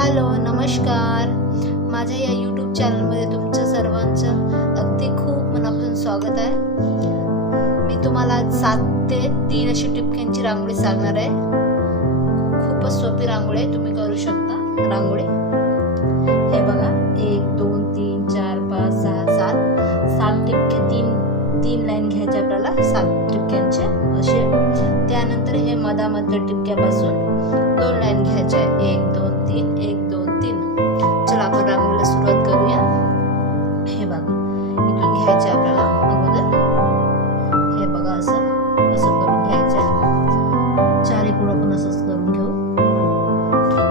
Hello नमस्कार. माझ्या या यूट्यूब चॅनलमध्ये तुमचं सर्वांचं अगदी खूप मनापासून स्वागत आहे. मी तुम्हाला आज 7 ते 3 अशी टिपक्यांची रांगोळी सांगणार आहे. खूपच सोपी रांगोळी आहे, तुम्ही करू शकता रांगोळी. हे बघा 1 2 3 4 5 6 7 टिपके, तीन लाईन घ्यायचे आपल्याला 7 टिपक्यांचे असे. त्यानंतर हे मधामधल्या टिपक्यापासून 2 लाईन घ्यायच्या, 1 2 3 1 2 3. चला आपण रांगोळीला सुरुवात करूया. हे बघा इथून घ्यायचे आपल्याला अगोदर. हे बघा असं करून घ्यायचं. चारीकडून आपण असंच करून घेऊ.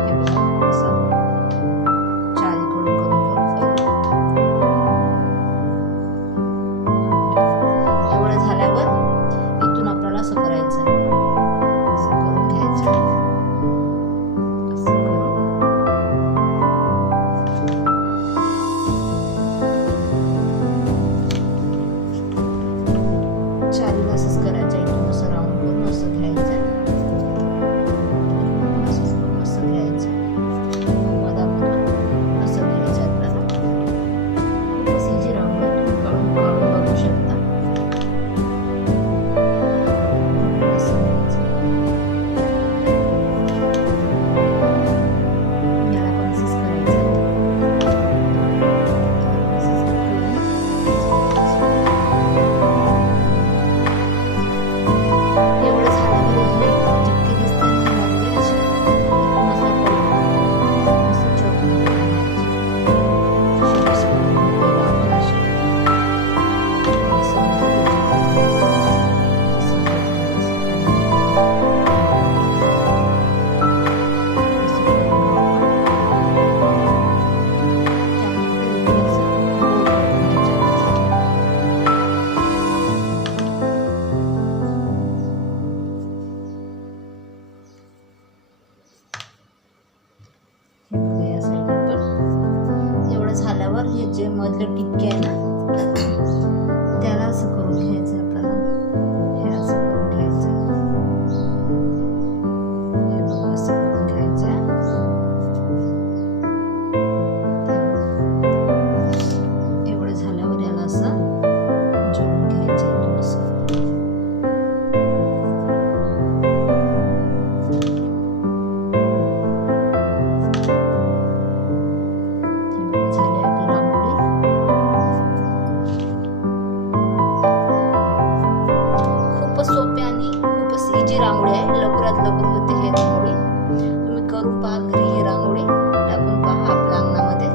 हे बघा असं चारीकडून करून घेऊ. एवढं झाल्यावर इथून आपल्याला असं करायचं आहे. असं करून घ्यायचं. चारीला असंच करायचं. इथून असं राऊंड करून असं घ्यायचं. असंच करून असं घ्यायचं. मधामधून असं घ्यायचं आपल्याला. खूपच इझी राऊंड आहे, तुम्ही काढून बघू शकता. असं घ्यायचं. याला पण असंच करायचं. झाल्यावर हे जे मधले टिपके आहे ना, त्याला असं करून घ्यायचं आपल्याला. हे असं करून घ्यायचं. हे बघा असं करून घ्यायचं. एवढं झाल्यावर याला असं जोडून घ्यायचं इथून असं. सोपी आणि खूपच इझी रांगोळी आहे. लवकरात लवकर होते हे रांगोळी. तुम्ही करून पहा घरी ही रांगोळी, टाकून पहा आपल्या अंगणामध्ये.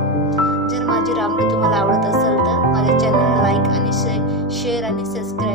जर माझी रांगोळी तुम्हाला आवडत असेल तर माझ्या चॅनलला लाईक आणि शेअर आणि सबस्क्राईब